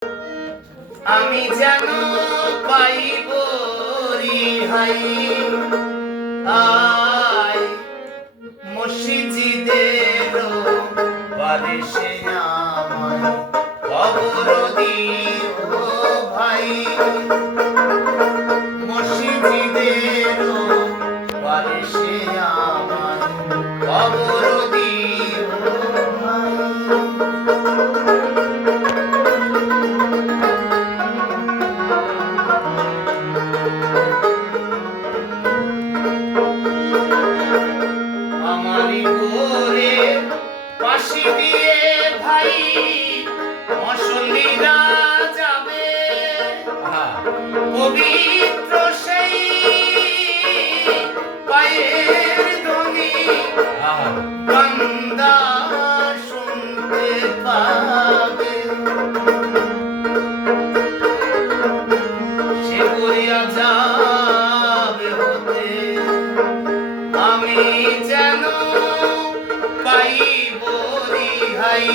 আমি যেন পাইব রিহাই। আয় মসজিদের বারিশে আমায় খবর দিও ভাই। মসজিদের বারিশে আমায় খবর দিও ভাই। আমারি গোরে পাশি দিয়ে ভাই মুসল্লিরা যাবে। পবিত্র সেই পায়ের ধ্বনি বান্দা শুনতে পাবে। সে বলিয়া যাবে হতে আমি যেন পাইব রিহাই।